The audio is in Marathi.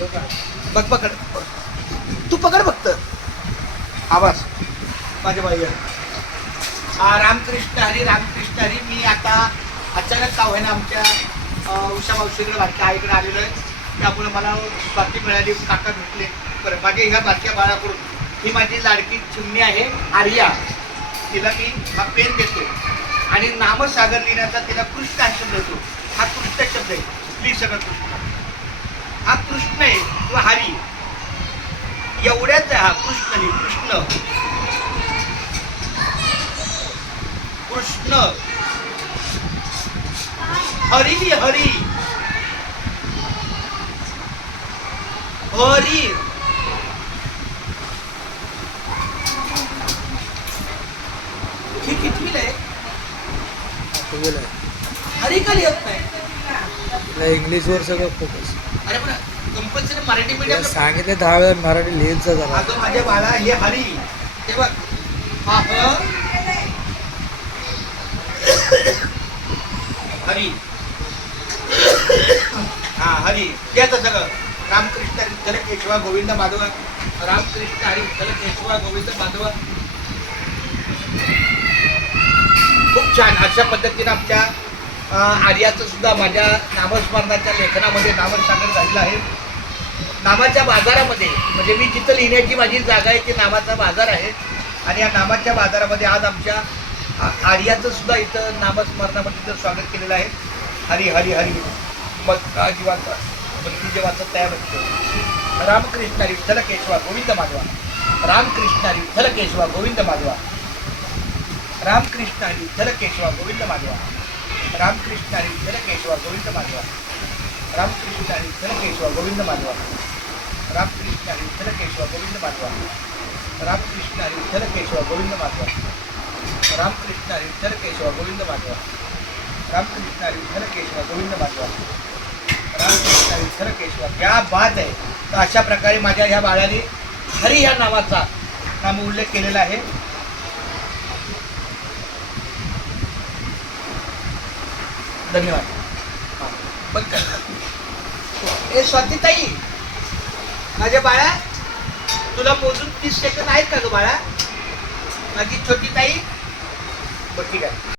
बघ पकड तू पकड फक्त. आवाज माझ्या बाई रामकृष्ण हरी रामकृष्ण हरी. मी आता अचानक का होईना आमच्या उषा मावशीकडे बारक्या आईकडे आलेलो आहे. त्यामुळे मला बातमी मिळाली काका भेटले. बरं माझ्या ह्या बारक्या बाळाकडून. ही माझी लाडकी चिमणी आहे आर्या. तिला मी हा पेन देतो. आणि नामसागर लिहिण्याचा तिला कृष्ण हा शब्द देतो हा कृष्ण शब्द आहे. प्लीज सगळं कृष्ण. व हरी एवढ्याच हा कृष्ण कृष्ण. कृष्ण. हरी हरी. हरी. ही कितवी लय हरी कधी येत नाही? इंग्लिशवर सगळं फोकस अरे पण कंपल्सरी मराठी मीडियम सांगितले दहा वेळा मराठी लिहिलचं जरा. अगं माझ्या बाळा हे हरी. हे बघ. हा ह. हरी. हा हरी. त्याचं सगळं. रामकृष्ण हरी विठ्ठल केशवा गोविंद माधव. रामकृष्ण हरी विठ्ठल केशवा गोविंद माधव. खूप छान. अशा पद्धतीनं आमच्या आर्याचं सुद्धा माझ्या नामस्मरणाच्या लेखनामध्ये नामसागर झालेलं आहे. नामाच्या बाजारामध्ये म्हणजे मी जिथं लिहिण्याची माझी जागा आहे ती नामाचा बाजार आहे. आणि या नामाच्या बाजारामध्ये आज आमच्या आर्याचं सुद्धा इथं नामस्मरणामध्ये इथं स्वागत केलेलं आहे. हरी हरी हरी. मग जीवाचा भक्ती जेवाचा तयार होतो. रामकृष्ण विठ्ठल केशवा गोविंद माधवा. रामकृष्ण विठ्ठल केशवा गोविंद माधवा. रामकृष्ण विठ्ठल केशवा गोविंद माधवा. रामकृष्ण आणि केशवा गोविंद माधवा. रामकृष्ण आणि विठ्ठल केशवा गोविंद माधवा. रामकृष्ण आणि विठ्ठल केशवा गोविंद माधवा. रामकृष्ण आणि केशवा गोविंद माधवा. रामकृष्ण आणि केशवा गोविंद माधवा. रामकृष्ण आणि विठ्ठल केशवा गोविंद माधवा. रामकृष्ण आणि केशवा क्या बात आहे. तर अशा प्रकारे माझ्या ह्या बाळाने हरी ह्या नावाचा नाम उल्लेख केलेला आहे. धन्यवाद. हा, बंद कर ए स्वातीताई माझ्या बाळा तुला मोजून तीस सेकंद आहेत का ग बाळा? माझी छोटी ताई बरं ठीक आहे.